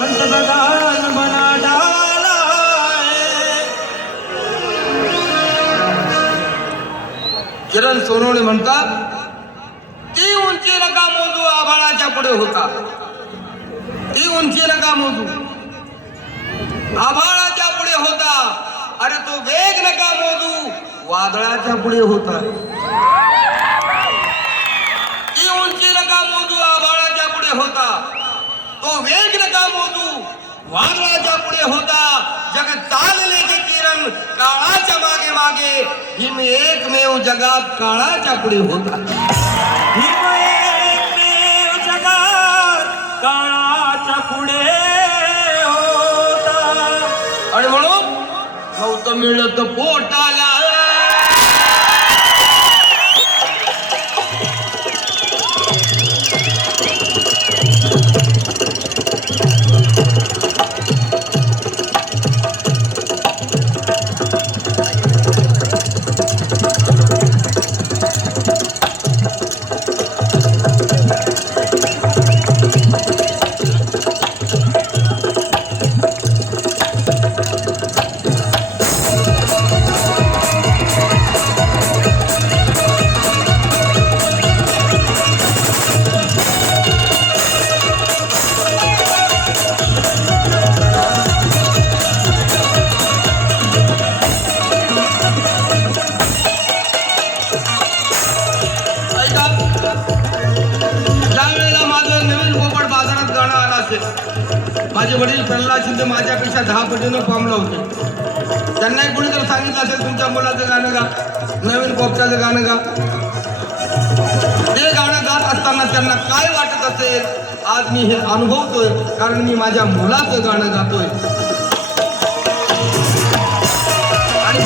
पंतप्रधान बना डाला है. किरण सोनवणे म्हणतात ती उंची नका मोजू आभाळाच्या पुढे होता. ती उंची नका मोजू आभाळाच्या पुढे होता. अरे तो वेग नका मोजू वादळाच्या पुढे होता. ती उंची नका मोजू आभाळाच्या पुढे होता. तो वेग नका मोजू वादळाच्या पुढे होता. जग चालले की किरण काळाच्या मागे मागे. भीम एकमेव जगात काळाच्या पुढे होता. भीम एकमेव जगात काळाच्या पुढे होता. आणि म्हणून नव्हतं मिळत पोटाला. माझे वडील प्रल्हाद शिंदे माझ्यापेक्षा 10 पटीनं फॉर्मला होते. त्यांनाही कोणी जर सांगितलं असेल तुमच्या मुलाचं गाणं गा, नवीन पोपटाचं गाणं गा, ते गाणं गात असताना त्यांना काय वाटत असेल आज मी हे अनुभवतोय. कारण मी माझ्या मुलाचं गाणं गातोय. आणि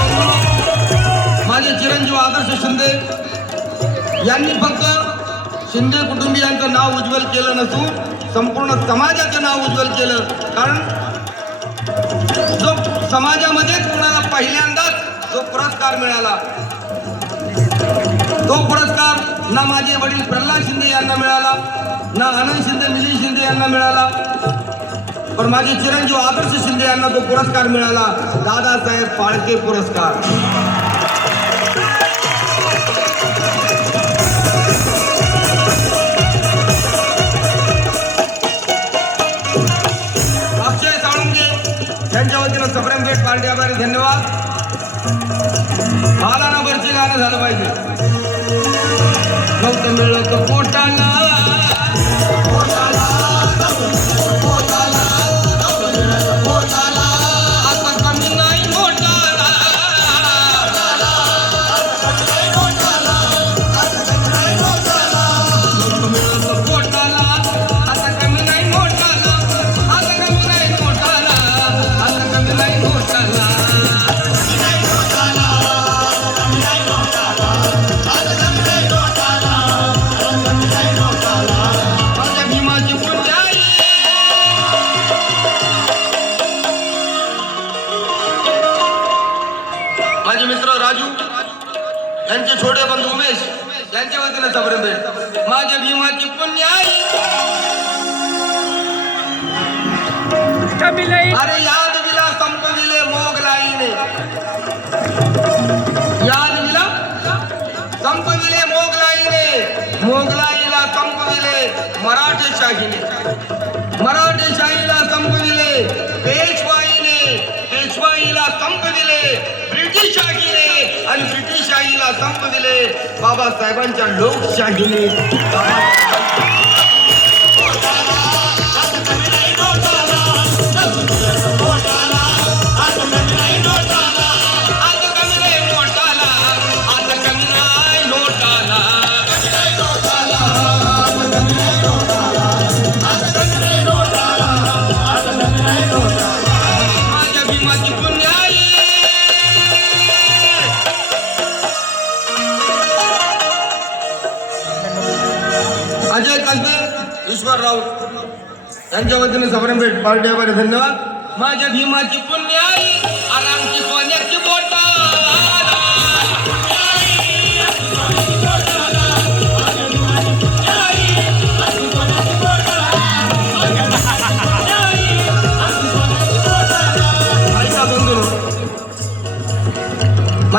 माझे चिरंजीव आदर्श शिंदे यांनी फक्त शिंदे कुटुंबियांचं नाव उज्ज्वल केलं नसून संपूर्ण समाजाचं नाव उज्ज्वल केलं. कारण जो समाजामध्ये कुणाला पहिल्यांदाच जो पुरस्कार मिळाला तो पुरस्कार ना माझे वडील प्रल्हाद शिंदे यांना मिळाला, ना आनंद शिंदे मिलिंद शिंदे यांना मिळाला, पण माझे चिरंजीव आदर्श शिंदे यांना तो पुरस्कार मिळाला, दादासाहेब फाळके पुरस्कार. त्यांच्या वतीनं सप्रेम भेट पार्टी आभारी. धन्यवाद. मला ना वरचे गाणं झालं पाहिजे. गौतम मिळत पोटाला आता कमी नाही मोठाला. गौतम मिळत पोटाला आता कमी नाही मोठाला. आता कमी नाही मोठाला. आता कमी नाही मोठाला. माझ्या भीमाची पुण्याई माझे मित्र राजू यांचे छोटे बंधू उमेश यांच्या वतीने सप्रेम भेट. माझ्या भीमाची पुण्याई अरे याद विला संपविले मोगलाईने. याद विला संपविले मोगलाईने. मोगलाईला संपविले मराठेशाहीने. मराठेशाहीला संपविले पेशवाईने. पेशवाईला संपविले ब्रिटिशशाहीने. आणि ब्रिटिशशाहीला संपविले बाबासाहेबांच्या लोकशाहीने. अजय कालबे ईश्वर राऊत यांच्या वतीने सप्रेम भेट पार्टी आभारी. धन्यवाद. माझ्या भीमाची पुण्याई आरामची सोन्याची बोटा.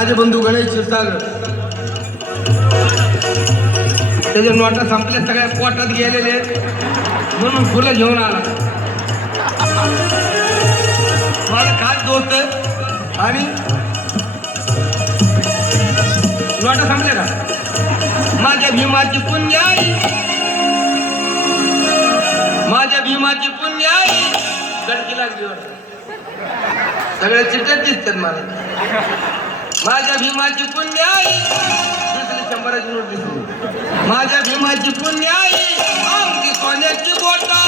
माझे बंधू गणेश क्षीरसागर त्याच्या नोटा संपल्या सगळ्या पोटात गेलेले म्हणून फुलं घेऊन आला. माझा खास दोस्त आहे आणि नोटा संपल्या का? माझ्या भीमाची पुण्याई, माझ्या भीमाची पुण्याई गडकी लागली वाटत. सगळ्या चिठ्ठ्यात दिसतात मला. माझ्या भीमाची पुण्याई दिसली, 100ची नोट दिसली. माझ्या भीमाची पुण्याई आमची सोन्याची बोटा.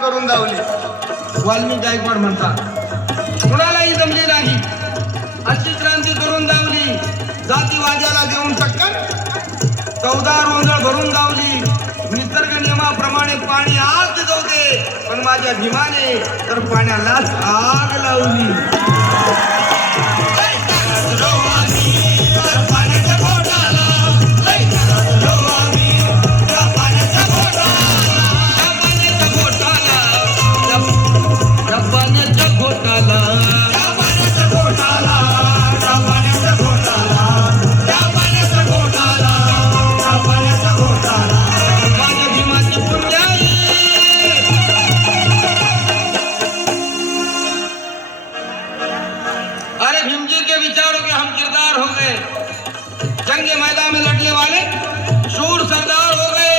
करून दावले. वाल्मिक गायकवाड म्हणतात कुणालाही जमली नाही अशी क्रांती करून दावली. जातीवाद्याला देऊन टक्कर 14 रोंजळ भरून दावली. निसर्ग नियमाप्रमाणे पाणी आग शिजवते पण माझ्या भीमाने तर पाण्यालाच आग लावली. जंगे मैदान में लड़ने वाले शूर सरदार हो गए,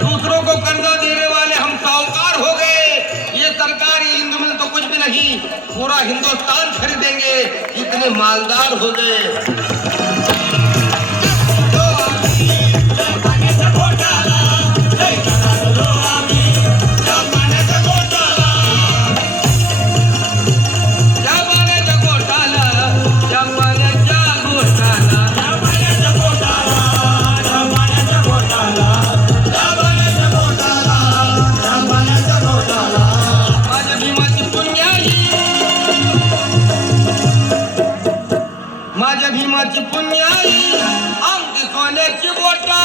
दूसरों को कर्जा देने वाले हम साहूकार हो गए. ये सरकारी हिंदू में तो कुछ भी नहीं, पूरा हिंदुस्तान खरीदेंगे, इतने मालदार हो गए. माझ्या भीमाची पुण्याई आमची सोन्याची बोटा.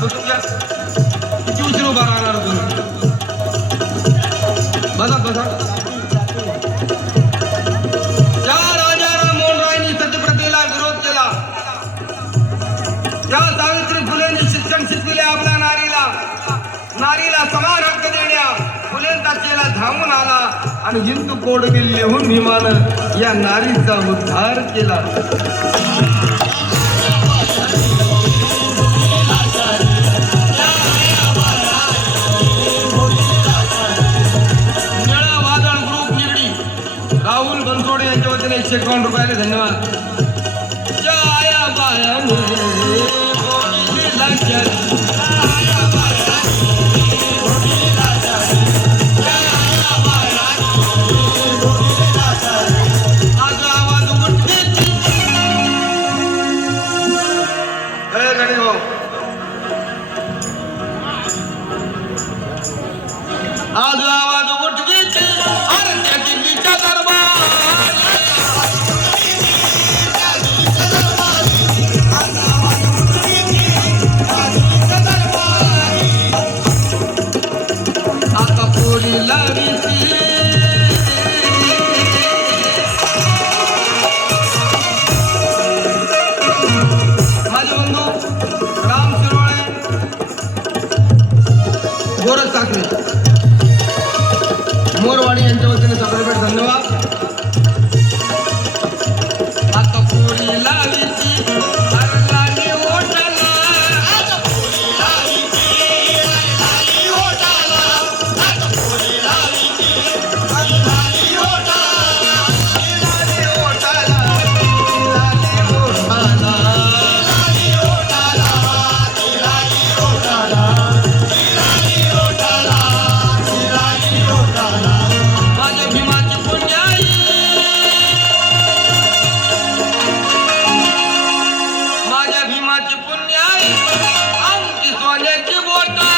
बसून घ्या. किती उशीर उभा राहणार तुम्ही? बसा बसा. त्या राजाराम मोहन रायनी सत्यप्रथेला विरोध केला. त्या सावित्री फुलेंनी शिक्षण शिकविले आपल्या नारीला. नारीला समान हक्क देण्या फुलेंचा चेला धावून आला आणि हिंदू कोड बिल लिहून भीमानं या नारीचा उद्धार केला. निळा वादळ ग्रुप निगडी राहुल बनसोडे यांच्या वतीने 151 रुपयाले धन्यवाद. जया बायाने भोगीला जरी. आज आवाज उठते गणे भाऊ. आज आवाज उठते अरे त्या दिल्लीच्या दरबार. आता पोरी लावीची माझे बंधू राम शिरोळे गोरख ठाकरे मोरवाडी यांच्या वतीने सगळ्यात धन्यवाद. आता पोरी लावीची अरलाने ओठाला. आता पोरी लावीची अरलाने ओठाला. आता पोरी लावीची अरलाने ओठाला. लाली ओठाला. लाली ओठाला. लाली ओठाला. लाली ओठाला. लाली ओठाला. लाली ओठाला. माझ्या भीमाची पुण्याई. माझ्या भीमाची पुण्याई आमची सोन्याची बोटा.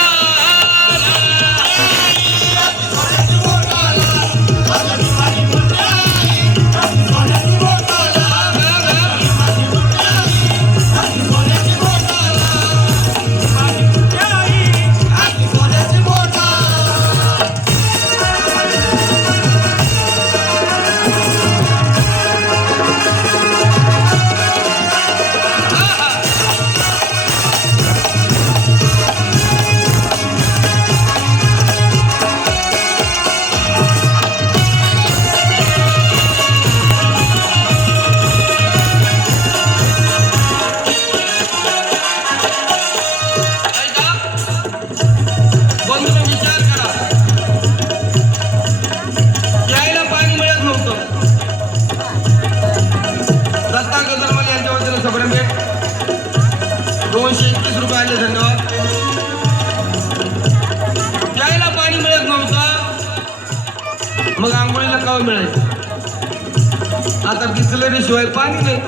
ऐका, बंधूंनो विचार करा. प्यायला पाणी मिळत नव्हतं. दत्ता गजरवाल यांच्या वतीने सबरंगे 221 रुपयाले धन्यवाद. प्यायला पाणी मिळत नव्हतं मग आंघोळीला कवा मिळायचं? आता बिसलरी शिवाय पाणी नाही.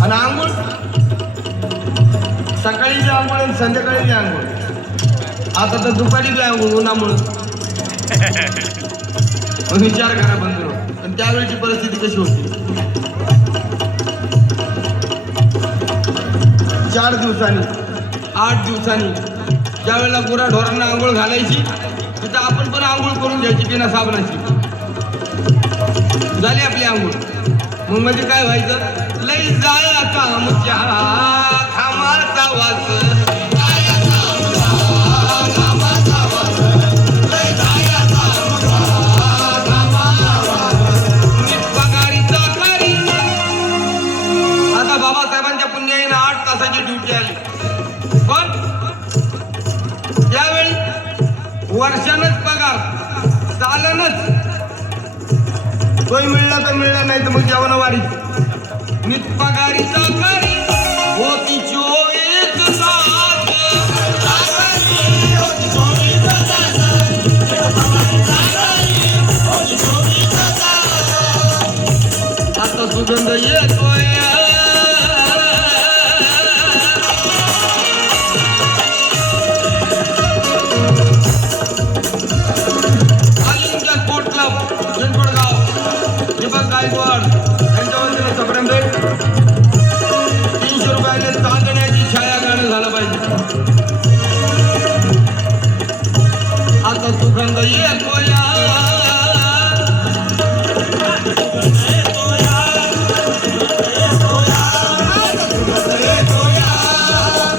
आणि आंघोळ सकाळी बी आंघोळ आणि संध्याकाळी बी आंघोळ. आता तर दुपारी बी आंघोळ उन्हामुळं. मग विचार करा बंधू. पण त्यावेळची परिस्थिती कशी होती? 4 दिवसांनी 8 दिवसांनी ज्या वेळेला गुराढोरांना आंघोळ घालायची तिथं आपण पण आंघोळ करून घ्यायची बिना साबणाची. झाली आपली आंघोळ. मग म्हणजे काय व्हायचं? लई जाया कामच्या खामाचा वास. आता बाबासाहेबांच्या पुण्याईनं 8 तासाची ड्युटी आली. पण त्यावेळी वर्षानच पगार चालनच. तोही मिळला तर मिळला नाही तर मग जेवण वारी. नित पगारीचा करी होती 24 तास. आता सुगंध येतोय. आलिंग्या स्पोर्ट क्लब जनपडगाव दीपक गायकवाड यांच्या वतीने सप्रेम भेट 300 रुपयाले 6 जणांची आता सुगंध येतोया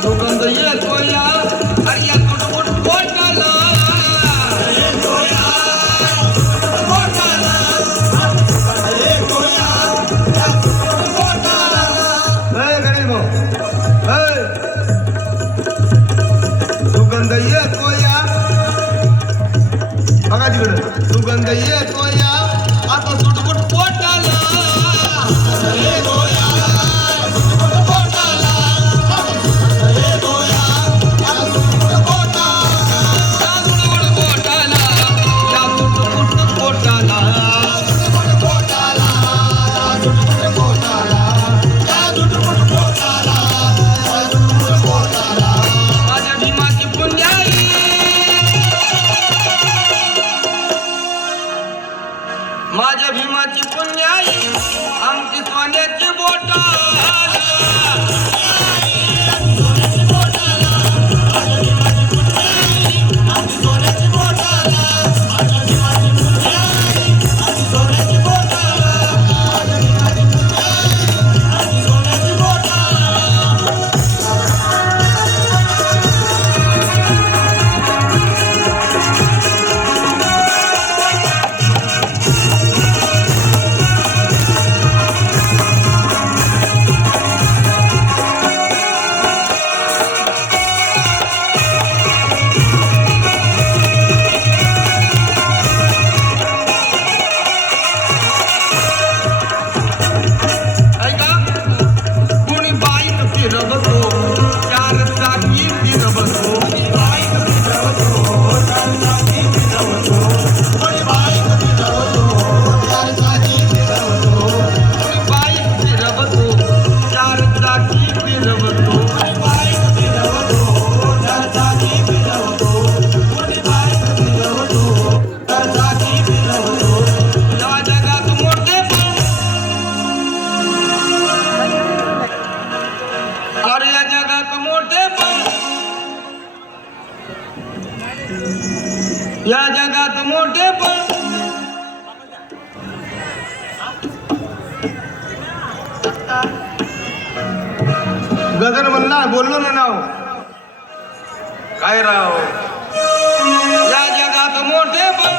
सुगंध येतोया अरे या तुटपुट पोटाला ए, गणेश भाऊ ए, सुगंध येतोया बघा तिकडं सुगंध येतोया आता सुटपुट पोटाला माझ्या भीमाची पुण्याई माझ्या भीमाची पुण्याई आमची सोन्याची बोटा ऐका कुणी बाईक फिरवतो चार चाकी फिरवतो बाईक फिरवतो चार चाकी फिरवतो कुणी बाईक फिरवतो चार चाकी फिरवतो कुणी बाईक फिरवतो चार चाकी फिरवतो कुणी बाईक फिरवतो चार चाकी फिरवतो कुणी बाईक फिरवतो चार चाकी फिरवतो या जगात मोठे अरे या जगात मोठे पण या जगात मोठे पण गजर म्हणला बोललो ना नाव काय राव या जगात मोठे पण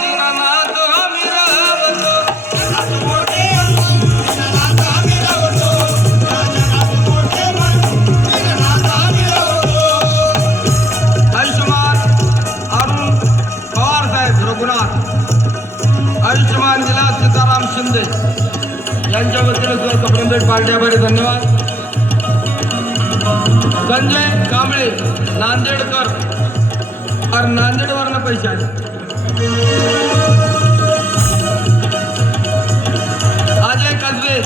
दीनानाथ आम्ही राहतो आयुष्यमान अरुण पवार साहेब रघुनाथ आयुष्यमान जिल्हा सीताराम शिंदे यांच्या वतीने सुद्धा कपडे भेट पाडण्याबद्दल धन्यवाद. संजय कांबळे नांदेडकर और नांदेडवरनं पैसे आले. अजय कसबे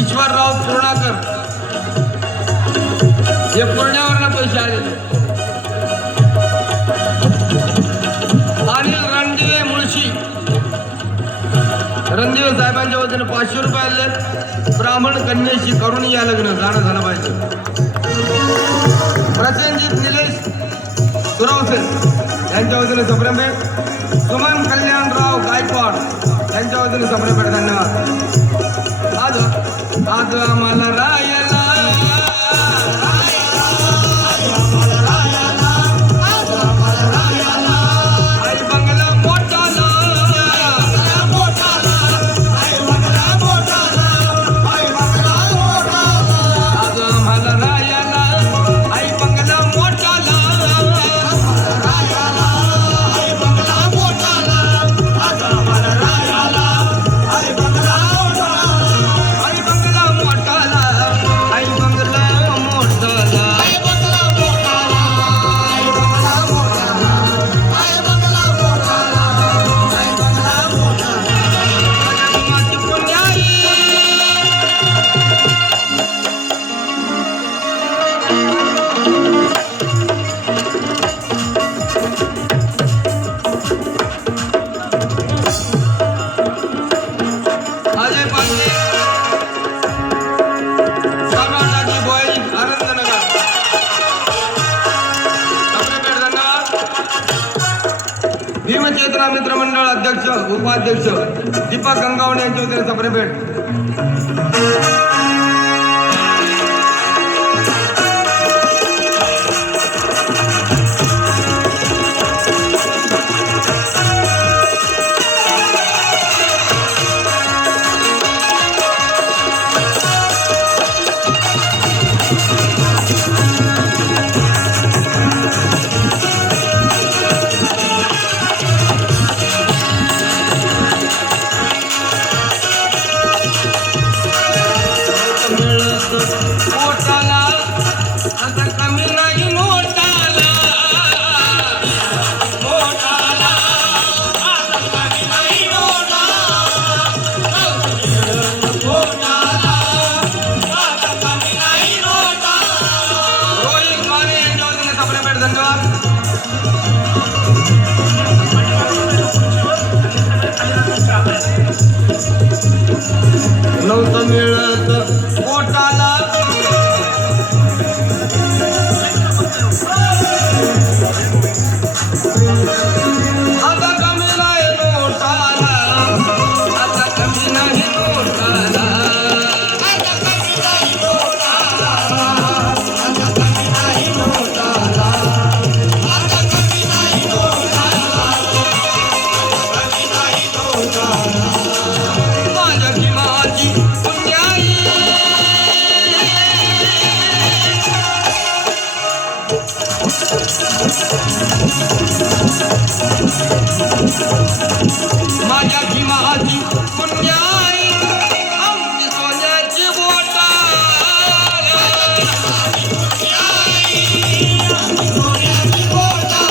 ईश्वरराव पूर्णाकर हे पुण्यावरनं पैसे आले. अनिल रणदिवे मुळशी रणदिवे साहेबांच्या वतीने 500 रुपये आले. ब्राह्मण कन्याशी करून या लग्न जाणं झालं पाहिजे. प्रसेनजीत निलेश सुरवसे यांच्या वतीने सप्रेमभेट. सुमन कल्याणराव गायकवाड यांच्या वतीने सप्रेमभेट. धन्यवाद. आज आज आम्हाला रायाला आई बंगला मोठाला आज आम्हाला रायाला आई बंगला मोठाला आई बंगला मोठाला आज आम्हाला रायाला आई बंगला मोठाला आई बंगला मोठाला माझी पुण्याई अजय पांडे कर्नाटकी बॉईज आनंदनगर महिला मित्र मंडळ अध्यक्ष उपाध्यक्ष दीपक गंगावणे यांच्या वतीने सप्रे भेट. पोटाला आता कमी नाही नोटाला, पोटाला आता कमी नाही नोटाला, पोटाला आता कमी नाही नोटाला. रोहित माने यांच्या वतीने सप्रे भेट. धन्यवाद. नव्हतं मिळत पोटाला आता कमी नाही नोटाला, आता कमी नाही नोटाला, आता कमी नाही नोटाला, आता कमी नाही नोटाला, आता कमी नाही नोटाला, कमी नाही नोटाला. माझ्या भीमाची पुण्याई माझ्या भीमाची पुण्याई आमची सोन्याची बोटा, सोन्याची बोटा,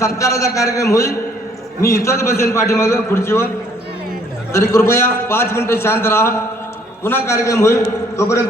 सत्काराचा कार्यक्रम होईल. मी इथंच बसेल पाठीमागं खुर्चीवर. तरी कृपया 5 मिनिटं शांत राहा. पुन्हा कार्यक्रम होईल तोपर्यंत